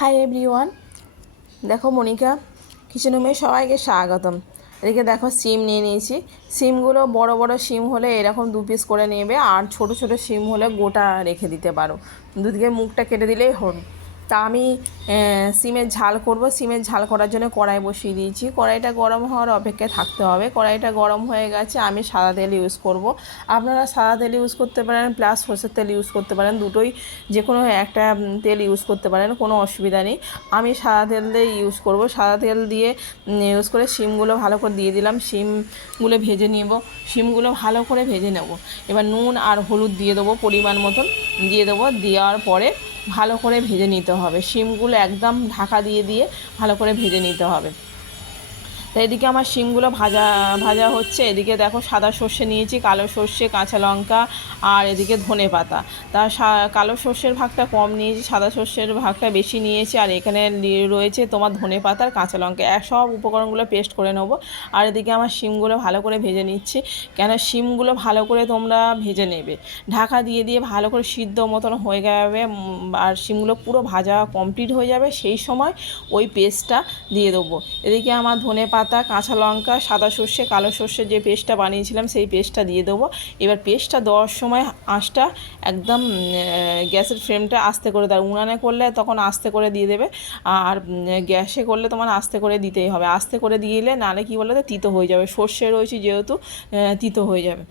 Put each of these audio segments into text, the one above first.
Hi everyone, দেখো Monika kitchen রুমে সবাইকে স্বাগতম। এদিকে দেখো সিম নিয়ে নিয়েছি। সিমগুলো বড় বড় সিম হলে এরকম 2 পিস করে নেবে, আর ছোট ছোট সিম হলে গোটা রেখে দিতে পারো, দুদিকে মুখটা কেটে দিলেই হলো। তা আমি সিমের ঝাল করব। সিমের ঝাল করার জন্য কড়াই বসিয়ে দিয়েছি। কড়াইটা গরম হওয়ার অপেক্ষায় থাকতে হবে। কড়াইটা গরম হয়ে গেছে, আমি সাদা তেল ইউজ করব। আপনারা সাদা তেল ইউজ করতে পারেন, প্লাস সরষের তেল ইউজ করতে পারেন, দুটোই যে কোনো একটা তেল ইউজ করতে পারেন, কোনো অসুবিধা নেই। আমি সাদা তেল দিয়ে ইউজ করব। সাদা তেল দিয়ে ইউজ করে শিমগুলো ভালো করে দিয়ে দিলাম। শিমগুলো ভেজে নেব। শিমগুলো ভালো করে ভেজে নেব। এবার নুন আর হলুদ দিয়ে দেবো, পরিমাণ মতন দিয়ে দেবো। দেওয়ার পরে ভালো করে ভেজে নিতে হবে। শিমগুলো একদম ঢাকা দিয়ে দিয়ে ভালো করে ভেজে নিতে হবে। তো এদিকে আমার শিমগুলো ভাজা ভাজা হচ্ছে। এদিকে দেখো সাদা সর্ষে নিয়েছি, কালো সর্ষে, কাঁচা লঙ্কা, আর এদিকে ধনে পাতা। তা কালো সর্ষের ভাগটা কম নিয়েছি, সাদা সর্ষের ভাগটা বেশি নিয়েছি। আর এখানে রয়েছে তোমার ধনে পাতা আর কাঁচা লঙ্কা, সব উপকরণগুলো পেস্ট করে নেবো। আর এদিকে আমার শিমগুলো ভালো করে ভেজে নিচ্ছি। কেন শিমগুলো ভালো করে তোমরা ভেজে নেবে, ঢাকা দিয়ে দিয়ে ভালো করে সিদ্ধ মতন হয়ে যাবে। আর শিমগুলো পুরো ভাজা কমপ্লিট হয়ে যাবে, সেই সময় ওই পেস্টটা দিয়ে দেবো। এদিকে আমার ধনে পাতা, কাঁচা লঙ্কা, সাদা সর্ষে, কালো সর্ষে যে পেস্টটা বানিয়েছিলাম সেই পেস্টটা দিয়ে দেবো। এবার পেস্টটা দেওয়ার সময় আঁচটা একদম গ্যাসের ফ্লেমটা আস্তে করে দাও। উনানে করলে তখন আস্তে করে দিয়ে দেবে, আর গ্যাসে করলে তোমার আস্তে করে দিতেই হবে। আস্তে করে দিলে নাহলে কী বলো তো, তিতো হয়ে যাবে। সর্ষে রয়েছে যেহেতু, তিতো হয়ে যাবে।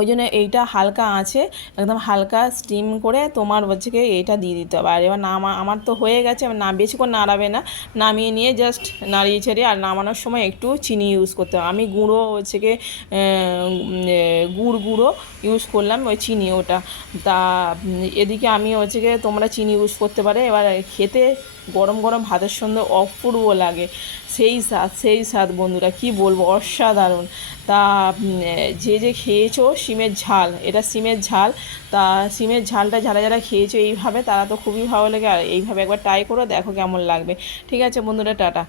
ওই জন্য এইটা হালকা আছে, একদম হালকা স্টিম করে তোমার হচ্ছে কি এইটা দিয়ে দিতে হবে। আর এবার আমার তো হয়ে গেছে, না বেশিক্ষণ নাড়াবে না, নামিয়ে নিয়ে জাস্ট নাড়িয়ে ছেড়ে। আর নামানোর সময় একটু চিনি ইউজ করতে হবে। আমি গুঁড়ো হচ্ছে কি গুঁড়ো ইউজ করলাম, ওই চিনি ওটা। তা এদিকে আমি হচ্ছে কি তোমরা চিনি ইউজ করতে পারে। এবার খেতে গরম গরম ভাতের সঙ্গে অপূর্ব লাগে, সেই স্বাদ বন্ধুরা, কি বলবো, অসাধারণ। তা যে যে খেয়েছো শিমের ঝাল, এটা শিমের ঝাল। তা শিমের ঝালটা যারা যারা খেয়েছো এইভাবে, তারা তো খুবই ভালো লাগে। আর এইভাবে একবার ট্রাই করো, দেখো কেমন লাগবে। ঠিক আছে বন্ধুরা, টাটা।